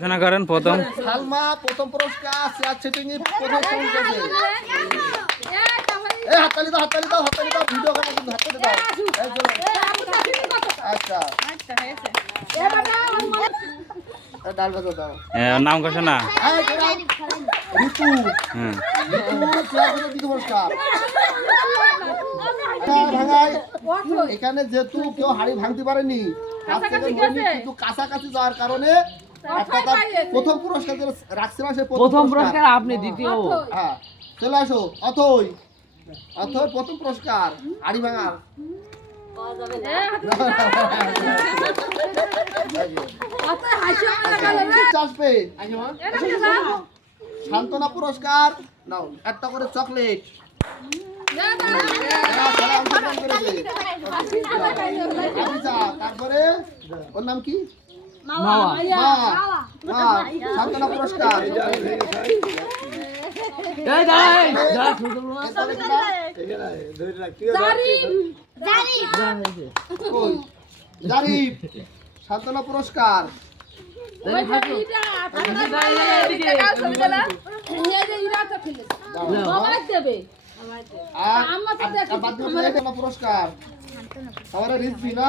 ঘোষণা করেন প্রথম সালমা প্রথম পুরস্কার চেয়ার সেটিং এ প্রথম এই হাততালি দাও হাততালি দাও হাততালি দাও ভিডিও করে কিন্তু হাততালি দাও চলো। আচ্ছা এই ডাল বাজা দাও এ, নাম ঘোষণা এই তোরা ঋতু হুম পুরস্কার হ্যাঁ, এখানে যেহেতু কেউ হাড়ি ভাঙতে পারেনি হাত থেকে কিন্তু কাছাকাছি যাওয়ার কারণে প্রথম পুরস্কার রাখছিলাম সে প্রথম পুরস্কার আপনি দ্বিতীয় হ্যাঁ চলে আসো অথই অথই প্রথম পুরস্কার ভাঙার সান্ত্বনা পুরস্কার নাও একটা করে চকলেট তারপরে ওর নাম কি মামা মা মা পুরস্কার। এই দাঁড়াই। এরপরে কিনা? দাঁড়া, হয়েছে। কই? জারিফ সান্ত্বনা পুরস্কার। পুরস্কার। আমার রিজভি না?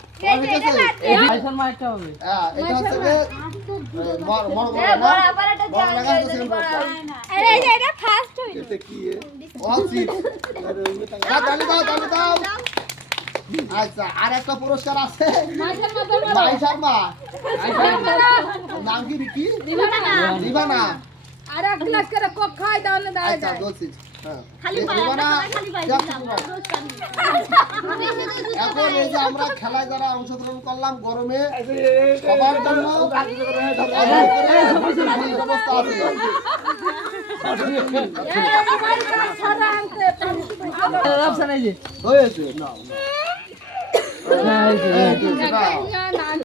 সবার হয়ে একটা আচ্ছা আর একটা পুরস্কার আছে। নাম কি কি রিবানা আর এক গ্লাস করে কোক খাই দাও না দাঁড়ায় আচ্ছা হ্যাঁ এখন এই যে আমরা খেলায় যারা অংশগ্রহণ করলাম গরমে সবার জন্য ব্যবস্থা আছে হয়েছে হ্যাঁ। না